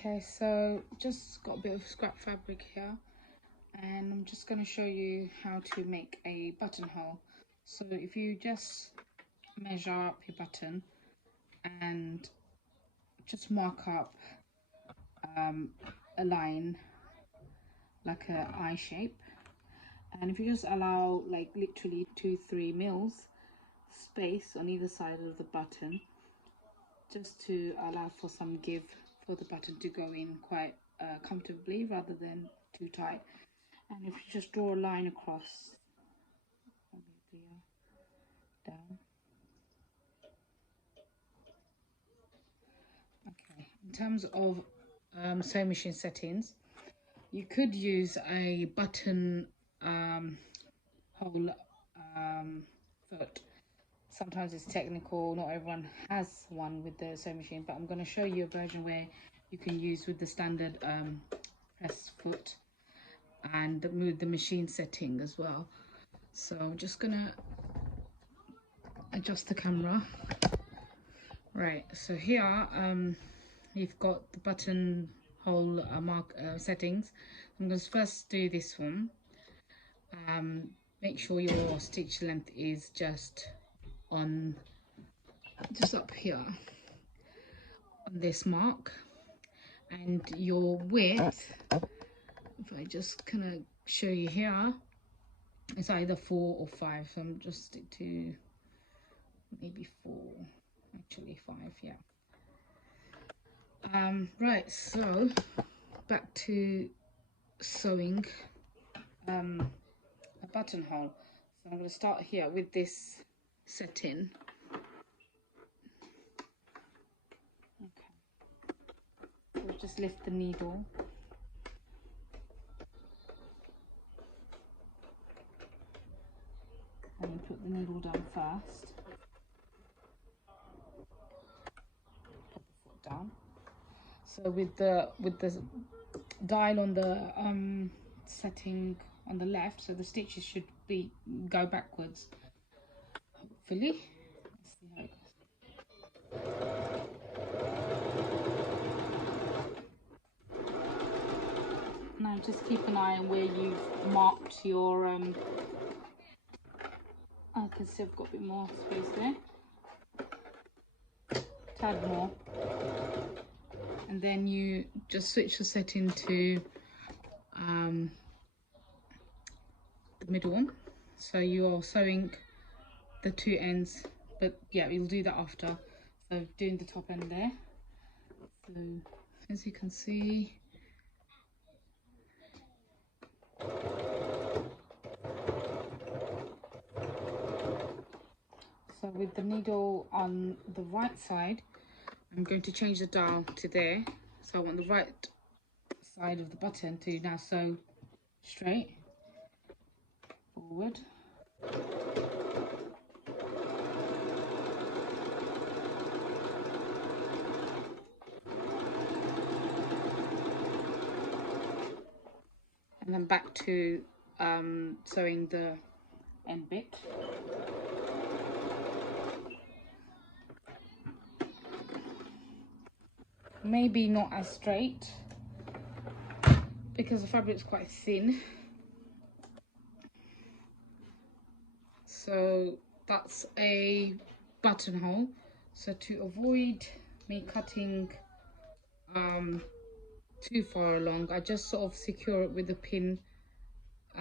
Okay, so just got a bit of scrap fabric here, and I'm just going to show you how to make a buttonhole. So if you just measure up your button and just mark up a line like an eye shape, and if you just allow like literally 2-3 mils space on either side of the button, just to allow for some give for the button to go in quite comfortably rather than too tight. And if you just draw a line across down. Okay, in terms of sewing machine settings, you could use a button hole foot. Sometimes it's technical, not everyone has one with the sewing machine, but I'm going to show you a version where you can use with the standard press foot and move the machine setting as well. So I'm just going to adjust the camera. Right, so here you've got the buttonhole settings. I'm going to first do this one. Make sure your stitch length is just up here on this mark, and your width, if I just kind of show you here, it's either 4 or 5, so I'm just stick to maybe 4, actually 5, yeah. Right, so back to sewing a buttonhole. So I'm going to start here with this setting. Okay, so just lift the needle. And you put the needle down first. Put the foot down. So with the dial on the setting on the left, so the stitches should go backwards. Hopefully. Let's see how it goes. Now just keep an eye on where you've marked your I can see I've got a bit more space there. Tad more. And then you just switch the setting to the middle one. So you're sewing the two ends, but yeah, you'll do that after. So doing the top end there. So as you can see, so with the needle on the right side, I'm going to change the dial to there. So I want the right side of the button to now sew straight forward. And then back to sewing the end bit. Maybe not as straight because the fabric is quite thin. So that's a buttonhole. So to avoid me cutting too far along, I just sort of secure it with a pin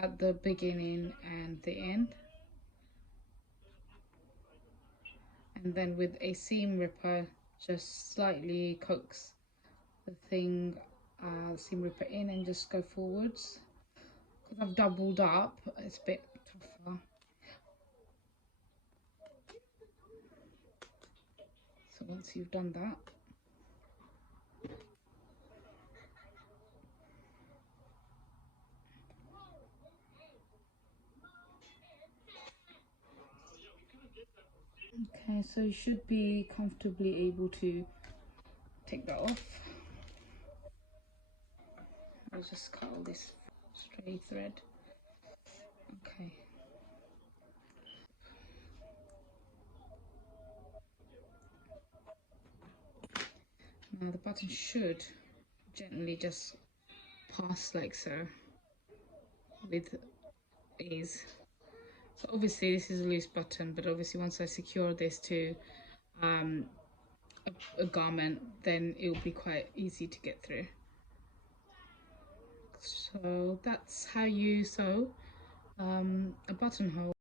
at the beginning and the end, and then with a seam ripper just slightly coax the seam ripper in and just go forwards. Because I've doubled up, it's a bit tougher. So once you've done that, okay, so you should be comfortably able to take that off. I'll just cut all this stray thread. Okay. Now the button should gently just pass like so with ease. So obviously this is a loose button, but obviously once I secure this to a garment, then it will be quite easy to get through. So that's how you sew a buttonhole.